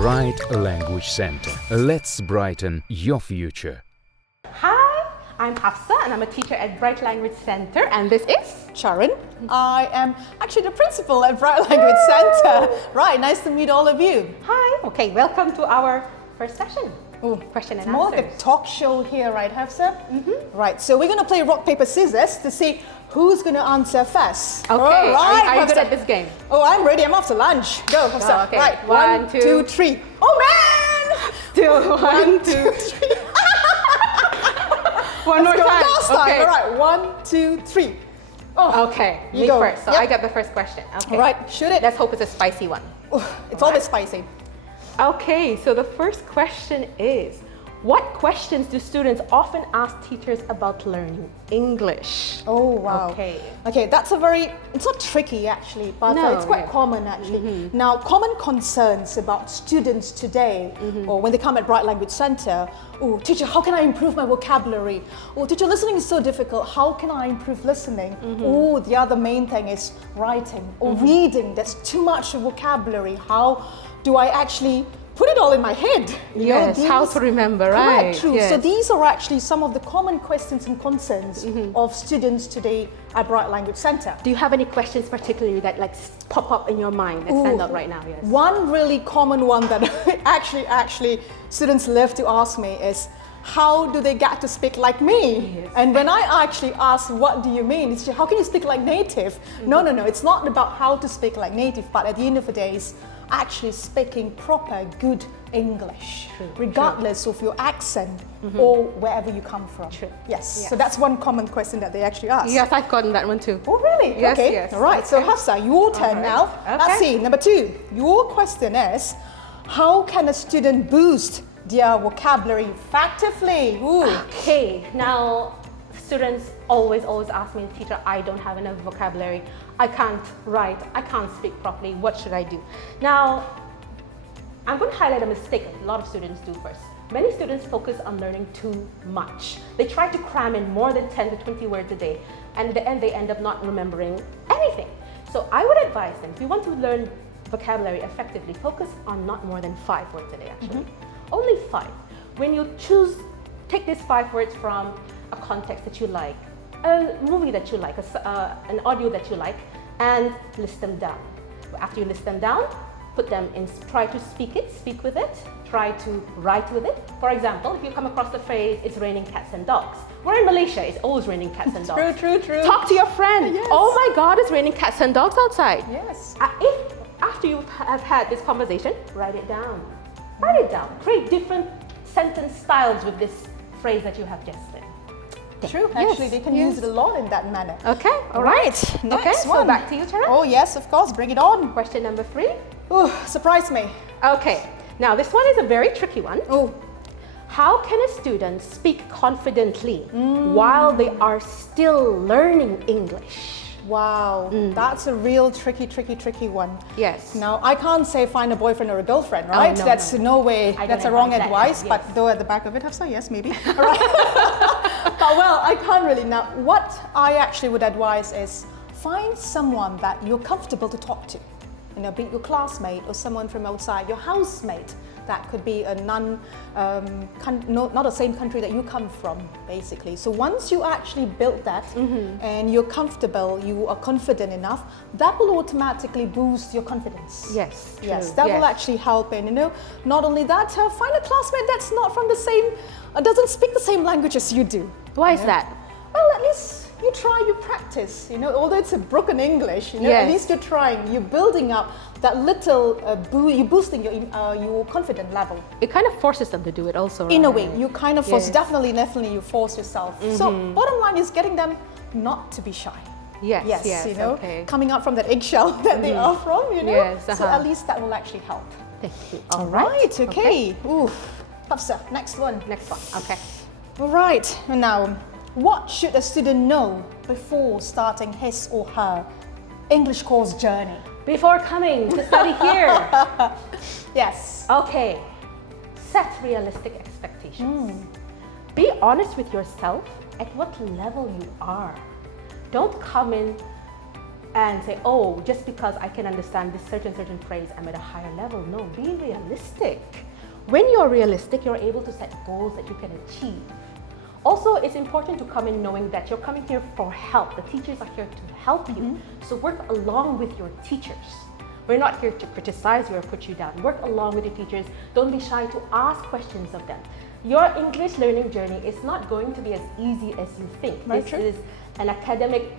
Bright Language Center. Let's brighten your future. Hi, I'm Hafsa and I'm a teacher at Bright Language Center, and this is Sharon. I am actually the principal at Bright Language Center. Right, nice to meet all of you. Hi. Okay, welcome to our first session. Ooh, Question and it's more like answers. a talk show here, right, Hafsa? Right, so we're going to play rock, paper, scissors to see who's going to answer first. Okay, All right, are you good Hafsa. at this game? Oh, I'm ready. I'm off to lunch. Go, Hafsa. Oh, okay. Right, One, one, two. two, three. Oh, man! Two, one, two, three. One more Let's go time. last time. Okay. All right, 1, 2, 3. Oh, Okay, You me go. first. So Yep. I get the first question. Okay. All right, shoot it. Let's hope it's a spicy one. It's always spicy. Okay, so the first question is, what questions do students often ask teachers about learning English? Oh, wow. Okay. Okay, that's it's not tricky actually, but No, it's quite yeah. common actually. Now, common concerns about students today, or when they come at Bright Language Center, oh, teacher, how can I improve my vocabulary? Oh, teacher, listening is so difficult. How can I improve listening? Oh, the other main thing is writing or reading. There's too much vocabulary. How do I actually put it all in my head? You know, Yes, how these- to remember, right? Correct, true. Yes. So these are actually some of the common questions and concerns of students today at Bright Language Center. Do you have any questions particularly that pop up in your mind that stand out right now? Yes. One really common one that actually students love to ask me is, how do they get to speak like me? Yes. And when I actually ask, what do you mean? It's just, how can you speak like native? No. It's not about how to speak like native, but at the end of the day, it's actually speaking proper, good English, regardless of your accent or wherever you come from. True. Yes. Yes. So that's one common question that they actually ask. Yes, I've gotten that one too. Oh, really? Yes, okay. yes. All right. So Okay. Hafsa, your turn right. now. Okay. Let's see. Number 2. Your question is, how can a student boost their vocabulary effectively? Ooh. Okay, now students always ask me, teacher, I don't have enough vocabulary. I can't write, I can't speak properly. What should I do? Now, I'm going to highlight a mistake a lot of students do first. Many students focus on learning too much. They try to cram in more than 10 to 20 words a day, and in the end they end up not remembering anything. So I would advise them, if you want to learn vocabulary effectively, focus on not more than 5 words a day actually. Only 5. When you choose, take these 5 words from a context that you like, a movie that you like, an audio that you like, and list them down. After you list them down, put them in, try to speak with it, try to write with it. For example, if you come across the phrase, it's raining cats and dogs. We're in Malaysia, it's always raining cats and dogs. True. Talk to your friend. Yes. Oh my God, it's raining cats and dogs outside. Yes. If after you have had this conversation, write it down. Write it down. Create different sentence styles with this phrase that you have just said. True. Yes, Actually, they can yes. use it a lot in that manner. Okay, all right. Next Okay, so one. back to you, Tara. Oh, yes, of course. Bring it on. Question number 3. Ooh, surprise me. Okay, now this one is a very tricky one. Oh, How can a student speak confidently while they are still learning English? wow. That's a real tricky one. Yes. Now, I can't say find a boyfriend or a girlfriend, right? no, That's no. no way. I That's don't a wrong advise that, advice, yes. but though at the back of it, Hafsa, yes, maybe. All right. But well, I can't really. Now, what I actually would advise is find someone that you're comfortable to talk to. You know, be it your classmate or someone from outside, your housemate. That could be a not the same country that you come from, basically. So once you actually build that and you're comfortable, you are confident enough, that will automatically boost your confidence. Yes, true. Yes, that will actually help. And not only that, find a classmate that's not from the same, doesn't speak the same language as you do. Why is that? Well, at least you try, you practice, although it's a broken English, Yes. at least you're trying, you're building up that little, you're boosting your confidence level. It kind of forces them to do it also, In a right? way, you kind of force, Yes. definitely you force yourself. So bottom line is getting them not to be shy. Yes, Yes, okay. coming out from that eggshell that they are from, Yes, So at least that will actually help. Thank you. All right, okay. Ooh, Hafsa, next one. Next one, okay. All right, now, what should a student know before starting his or her English course journey? Before coming to study here. Yes. Okay, set realistic expectations. Be honest with yourself at what level you are. Don't come in and say, oh, just because I can understand this certain phrase, I'm at a higher level. No, be realistic. When you're realistic, you're able to set goals that you can achieve. Also, it's important to come in knowing that you're coming here for help. The teachers are here to help you. So work along with your teachers. We're not here to criticize you or put you down. Work along with your teachers. Don't be shy to ask questions of them. Your English learning journey is not going to be as easy as you think. This is an academic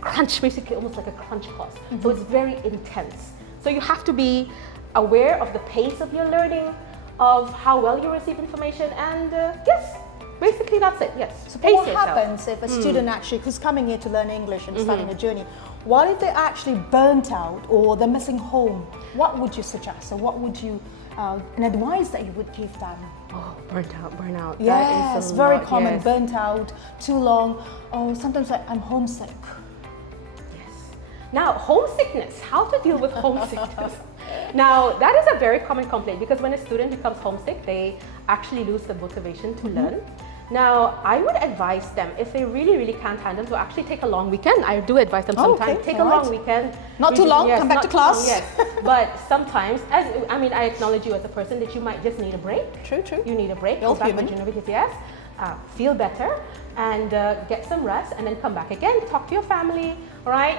crunch, basically almost like a crunch course. So it's very intense. So you have to be aware of the pace of your learning, of how well you receive information, and yes, basically that's it, yes. So what happens if a student actually, who's coming here to learn English and starting a journey, what if they're actually burnt out or they're missing home? What would you suggest, or what would you, an advice that you would give them? Oh, burnout. Yes, that is very lot, common, yes. burnt out, too long. Oh, sometimes like, I'm homesick. Yes. Now, homesickness, how to deal with homesickness? Now, that is a very common complaint, because when a student becomes homesick, they actually lose the motivation to learn. Now, I would advise them, if they really can't handle, to actually take a long weekend. I do advise them sometimes, take a long weekend. Not too long, come back to class. Yes, but sometimes, I acknowledge you as a person that you might just need a break. True. You need a break, go back to university, yes, feel better, and get some rest, and then come back again, talk to your family, all right?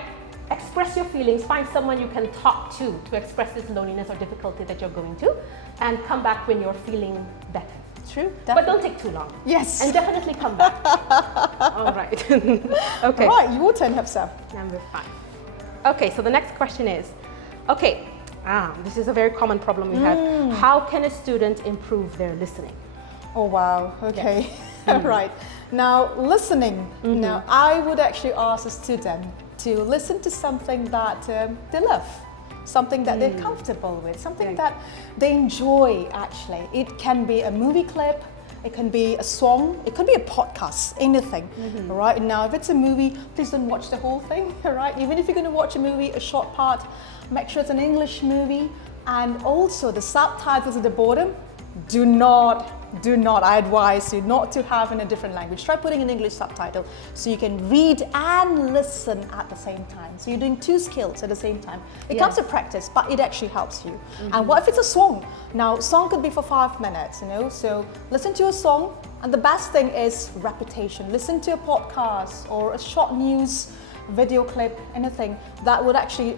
Express your feelings, find someone you can talk to express this loneliness or difficulty that you're going to, and come back when you're feeling better. True, definitely. But don't take too long. Yes. And definitely come back. All right. Okay. Right, your turn, Hafsa. Number 5. Okay, so the next question is, okay, this is a very common problem we have. How can a student improve their listening? Oh, wow, okay. Right. Now, listening. Now, I would actually ask a student to listen to something that they love, something that they're comfortable with, something that they enjoy actually. It can be a movie clip, it can be a song, it could be a podcast, anything. All right, now if it's a movie, please don't watch the whole thing, all right? Even if you're going to watch a movie, a short part, make sure it's an English movie, and also the subtitles at the bottom, do not, I advise you not to have in a different language. Try putting an English subtitle so you can read and listen at the same time. So you're doing 2 skills at the same time. It comes to practice, but it actually helps you. And what if it's a song? Now, song could be for 5 minutes, you know, so listen to a song, and the best thing is repetition. Listen to a podcast or a short news video clip, anything that would actually,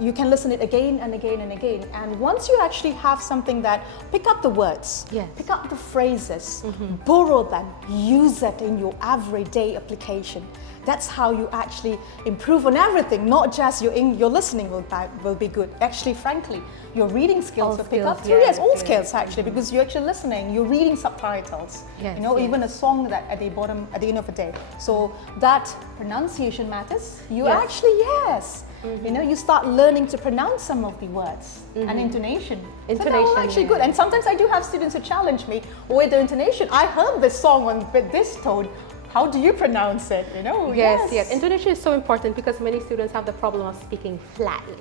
you can listen it again and again and again. And once you actually have something that, pick up the words, pick up the phrases, borrow them, use it in your everyday application. That's how you actually improve on everything, not just your listening will be good. Actually, frankly, your reading skills will pick up too. Yes, all skills actually, because you're actually listening, you're reading subtitles, you know, even a song that at the end of the day. So that pronunciation matters. You actually, you know, you start learning to pronounce some of the words and intonation. So actually good. And sometimes I do have students who challenge me with the intonation. I heard this song with this tone. How do you pronounce it? You know? Yes. Intonation is so important because many students have the problem of speaking flatly.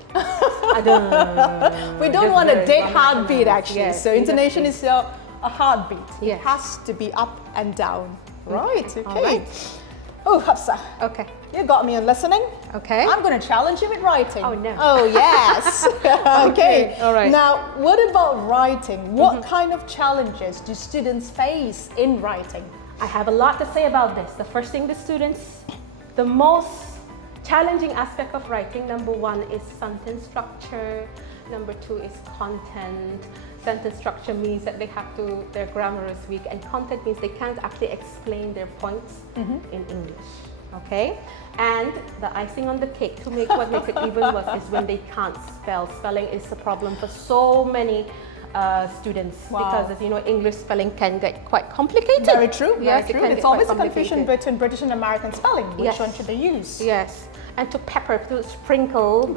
We don't want a dead heartbeat actually. So intonation is a heartbeat. It has to be up and down. Right. Okay. Oh, Hafsa. Okay. You got me on listening. Okay. I'm going to challenge you with writing. Oh, no. Oh, yes. Okay. All right. Now, what about writing? What kind of challenges do students face in writing? I have a lot to say about this. The first thing the most challenging aspect of writing, number 1 is sentence structure. Number 2 is content. Sentence structure means that their grammar is weak, and content means they can't actually explain their points in English, okay? And the icing on the cake to make what makes it even worse is when they can't spell. Spelling is a problem for so many students because, as you know, English spelling can get quite complicated. Very true, yes, very true. It's always a confusion between British and American spelling. Which one should they use? Yes. And to sprinkle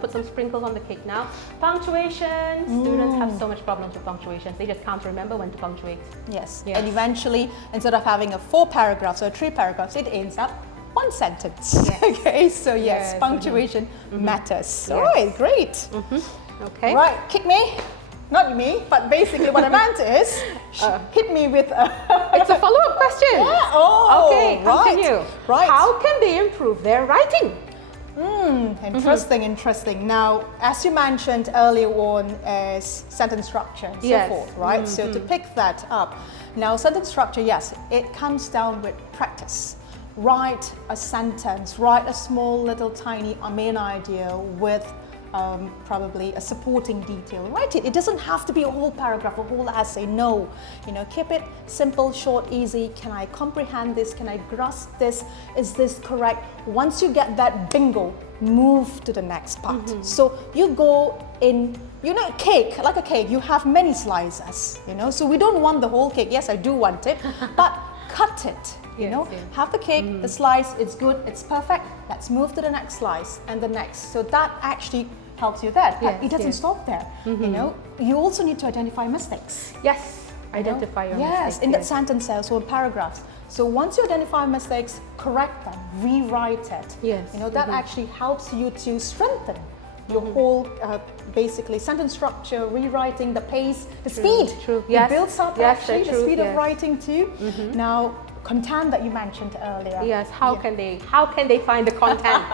put some sprinkles on the cake. Now, punctuation, students have so much problems with punctuations. They just can't remember when to punctuate. Yes. And eventually, instead of having 4 paragraphs or 3 paragraphs, it ends up 1 sentence. Yes. Okay, so yes, punctuation matters. All right, great. Okay. Right, kick me. Not me, but basically what I meant is, hit me with a... It's a follow-up question. Yeah. Oh, okay, continue. Right. How can they improve their writing? Interesting, interesting. Now, as you mentioned earlier on, is sentence structure and so forth, right? So to pick that up, now sentence structure, yes, it comes down with practice. Write a sentence, write a small little tiny main idea with probably a supporting detail. Write it. It doesn't have to be a whole paragraph, a whole essay. No, keep it simple, short, easy. Can I comprehend this? Can I grasp this? Is this correct? Once you get that, bingo, move to the next part. So you go in, cake, like a cake, you have many slices, so we don't want the whole cake. Yes, I do want it, but cut it. Have the cake, the slice, it's good, it's perfect. Let's move to the next slice and the next. So that actually helps you there. But it doesn't stop there. You also need to identify mistakes. Yes, identify your mistakes. Yes, in that sentence or in paragraphs. So once you identify mistakes, correct them, rewrite it. Yes. That actually helps you to strengthen your whole basically sentence structure, rewriting, the pace, the speed. True. It builds up actually the speed of yes. writing too. Now, content that you mentioned earlier. Yes, how can they find the content?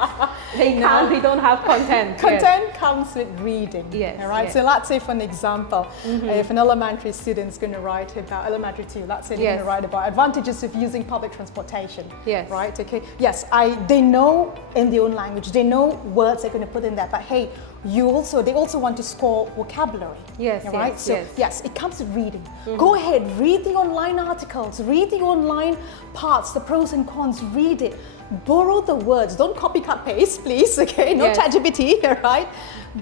They don't have content. Content comes with reading. Yes. All right. Yes. So let's say for an example, if an elementary student is going to write about elementary 2, let's say they're going to write about advantages of using public transportation. Yes. Right. Okay. Yes. They know in their own language. They know words they're going to put in there. But hey, they also want to score vocabulary. Yes. Right. Yes, so yes, it comes with reading. Go ahead, read the online articles, read the online parts, the pros and cons. Read it. Borrow the words. Don't copy, cut, paste, please. Okay. No ChatGPT. Right.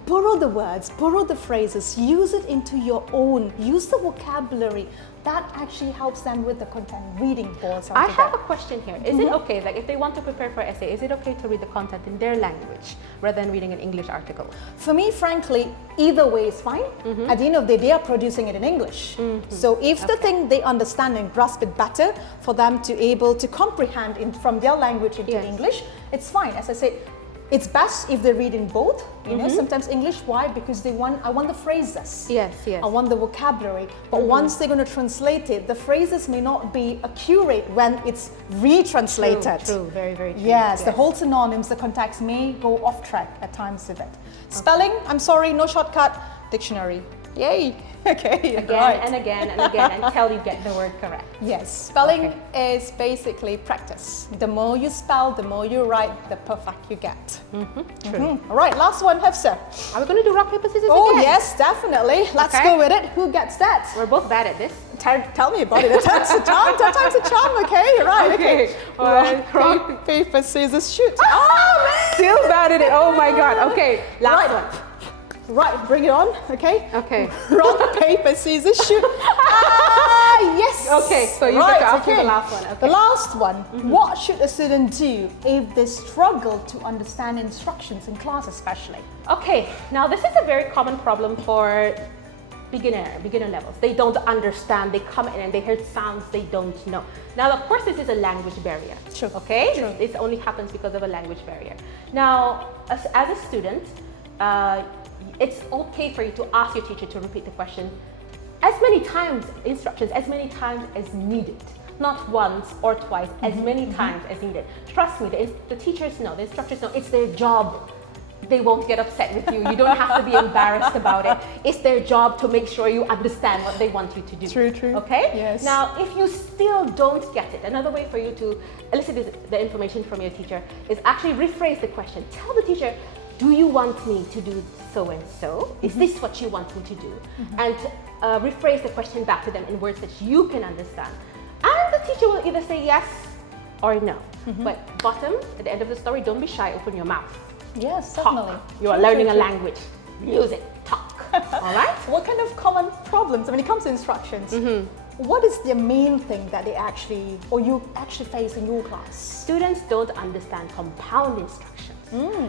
Borrow the words. Borrow the phrases. Use it into your own. Use the vocabulary. That actually helps them with the content. Reading boards. I have a question here. Is it okay, like if they want to prepare for essay, is it okay to read the content in their language rather than reading an English article? For me, frankly, either way is fine. At the end of the day, they are producing it in English. So if the thing they understand and grasp it better for them to able to comprehend from their language into English, it's fine. As I said, it's best if they read in both. Sometimes English. Why? Because I want the phrases. Yes, yes. I want the vocabulary. But once they're going to translate it, the phrases may not be accurate when it's retranslated. True. Very, very true. Yes, the whole synonyms, the context may go off track at times with it. Spelling, I'm sorry, no shortcut. Dictionary. Yay. Okay. Again and again until you get the word correct. Yes, spelling is basically practice. The more you spell, the more you write, the perfect you get. True. All right, last one, Hafsa. Are we going to do rock, paper, scissors Oh, again? yes, definitely. Let's go with it. Who gets that? We're both bad at this. Tell me about it. Third time's a charm, okay? Right, okay. Rock, paper, scissors, shoot. Oh, man! Still bad at it. Oh my God. Okay, last one. Right, bring it on, okay? Okay. Rock, paper, scissors, shoot. Yes! Okay, so you get to ask me the last one. Okay. The last one. What should a student do if they struggle to understand instructions in class especially? Okay, now this is a very common problem for beginner levels. They don't understand, they come in and they hear sounds they don't know. Now, of course, this is a language barrier. True. Okay? True. This only happens because of a language barrier. Now, as a student, it's okay for you to ask your teacher to repeat the question as many times as needed. Not once or twice, as many times as needed. Trust me, the teachers know, the instructors know, it's their job. They won't get upset with you. You don't have to be embarrassed about it. It's their job to make sure you understand what they want you to do. True. Okay? Yes. Now, if you still don't get it, another way for you to elicit the information from your teacher is actually rephrase the question. Tell the teacher, do you want me to do so and so? Is this what you want me to do? And rephrase the question back to them in words that you can understand. And the teacher will either say yes or no. But bottom, at the end of the story, don't be shy, open your mouth. Yes, Talk. definitely. You are learning a language. Use it, talk. All right? What kind of common problems, when it comes to instructions, what is the main thing that you actually face in your class? Students don't understand compound instructions.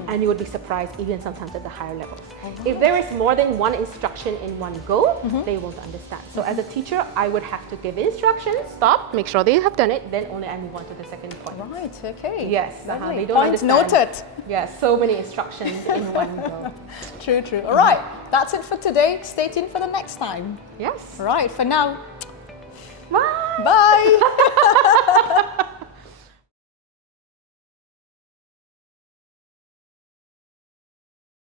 And you would be surprised even sometimes at the higher levels. If there is more than one instruction in one go, they won't understand. So as a teacher, I would have to give instructions, stop, make sure they have done it, then only I move on to the second point. Right, okay. Yes, Lovely. they don't Points understand. noted. Yes, so many instructions in one go. True. All right, that's it for today. Stay tuned for the next time. Yes. All right, for now, Bye. bye.